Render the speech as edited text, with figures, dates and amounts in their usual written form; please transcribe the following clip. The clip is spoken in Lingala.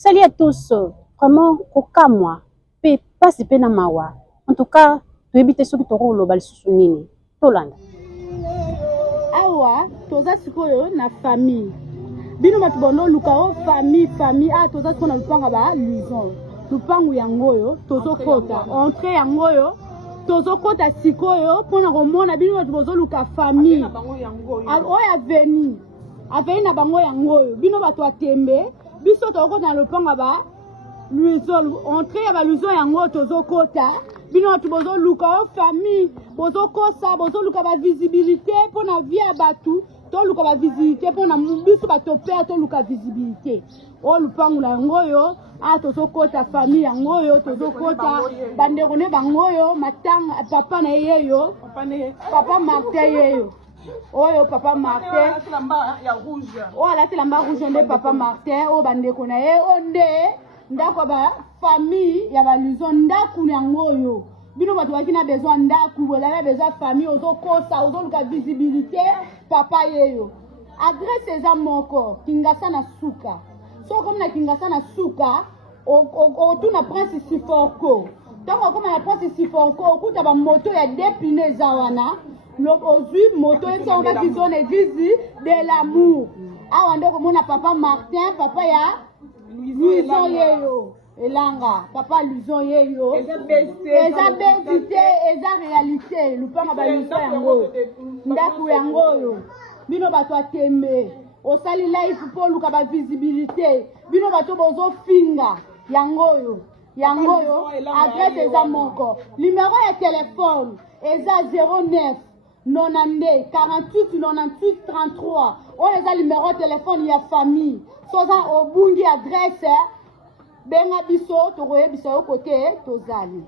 Salut à tous, vraiment, aucun mois, pas si peine à mawa. En tout cas, tu habites ce qui te roule au bal sousounini. Tolanda. Awa, toza sikoyo na famille. Bino matubondo lukao famille. Ah, toza sikoyo na lupanga ba luison. Lupangu yangoyo, tozo kota. Entrée yangoyo, tozo kota sikoyo. Pona komona bino matubozo luka famille. Oya veni. Aveni na bango yangoyo. Bino batu atembe. Biso tozo kota na lupanga ba luison. Entrée ya ba luison yangoyo tozo kota. Bino tu bozo luka famille bozo kosa bozo luka ba visibilité pour na vie à batu to luka ba visibilité pour na biso bato père to luka visibilité o lupangu la ngoyo a to kota famille ngoyo to kota bandeko ne bangoyo matanga papa na yeyo papa Martin yeyo oyo papa Martin o ala tilamba rouge nde papa Martin o bandeko na ye onde ndako ba famille ya baluzo ndaku yangoyo bino bato bakina besoin ndaku bolala besoin famille ozo kosa ozo luka visibilité papa yeyo adresse eza moko Kingasa na suka so comme na Kingasa na suka o tuna prince Siforko donc comme na prince Siforko okuta ba moto ya dépine za wana ozwi moto esa on va zone église de l'amour awa ndoko mona papa Martin papa ya Luison yeyo elanga papa Luison yeyo eza besité eza réalité lupanga ba Luison yango ndaku yangoyo bino bato atembe osali life po luka ba visibilité bino bato bozo finga yangoyo adresse eza moko numéro ya téléphone eza 09 92 48 98 33 on eza numéro téléphone ya famille soza obungi adresse benga biso tokoyebisa yo kote tozali